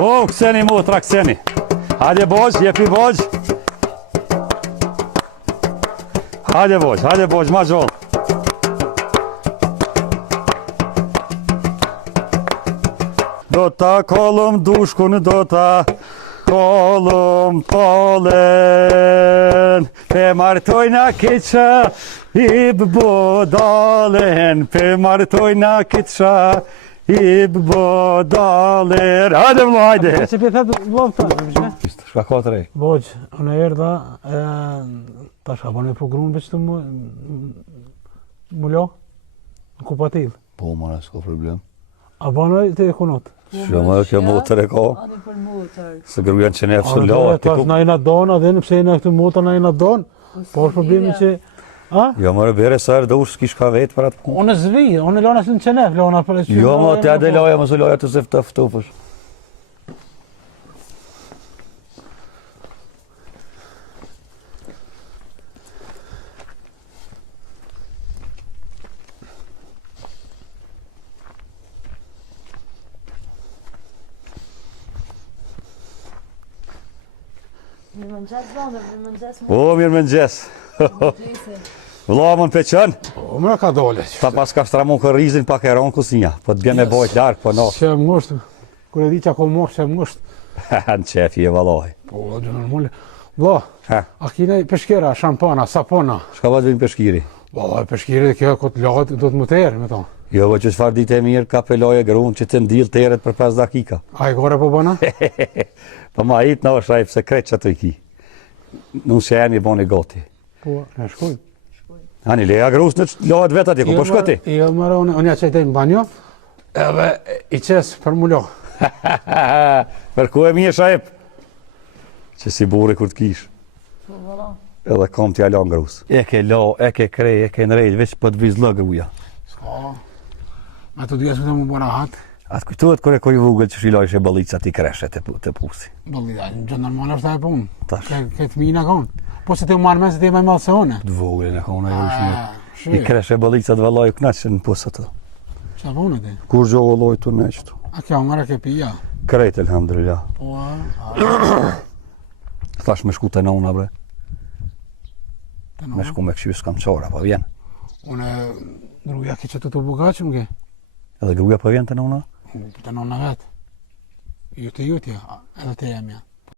O, këseni motra, këseni. Hajde boq, jepi boq. Hajde boq, ma gjoll. Do ta kollëm dushkun, do ta kollëm tolen. Pe martojna keqa, i bëbodalen. Pe martojna keqa, i bëbodalen. Hajde vlo, hajde. Se për thëtë vlo të të Shka katërej. Boq, unë erdha, tash ka bane programin për që të mullo, në kupatil. Po, mara, s'ka problem. A bane të ekonot? Shumë kjo motër e ka. Ani për motër. Se gërgujan që ne fësë A latë. tash na jena donë, a dhe nëpse jena këtë motor na jena donë, po është problemi që... A? Jo, mërë bere sa erë dush s'kish ka vetë për atë punë. Unë zvi, unë lona si në qenef, lona për e që... Jo, ma të edhe laja, mësë laja të zeftë të ftofësh. Mirë më nxes zonër, mirë më nxes më. O, mirë më nxes. Vla më në peqën, O, më ka dole. ta pas ka shtramon kërrizin pak e ronë kusinja, po të bjen me bojt larkë, po no. Që më ngusht, kur e di që ako morë, që më ngusht. Në qefi e valoj. Po, dhe normale. Vla, Ha, a kine peshkera, shampana, sapona. shka vëtë vinë peshkiri? Valla, peshkire kjo këtë lagat do të më terë, me tonë. Jo, vë që çfarë ditë e mirë, ka peloje grunë që të ndilë teret për 5 dakika. A i gore po bëna? Po ma hitë në është rajpë sekret që të i ki. Nuk se jemi boni goti. Po, në shkojnë. Ani, leja grusë në lohet vetë atje, ku po shkoti? Jo, mërë, unë ja qëjtej në banjo, edhe i qesë për mullo. Për ku e mirë shajp? Që si buri kur të kish. Po valla. Edhe kom t'ja la grusë. E ke la, e ke krej, e ke nrejt, veç për të vizlë gruja. Ska, me të dhja s'me të më bëra hatë. Atë kujtohet kër e koj vugël që shiloj shë balica t'i kreshe të pusi. Bëllida, në gjë normal është e punë. Tash. Këtë mina konë. Po se të u marrë me se të me malë se one. Të vogël e kona e Ah, ushme. I shri, kreshe balica të valoj knaqë që në pusë të. që punë ti? Kur gjohë loj të neqëtu. A kjo ngara ke pija? Krejt, elhamdulillah. Po, Thash me shku të nona, bre. të Me nona. shku me këshu s'kam qora, po vjen. Une, druja ki që të bugaqëm ke? Edhe gruja po vjen të nona? Të nona vetë. Ju të jutja, edhe të jam ja.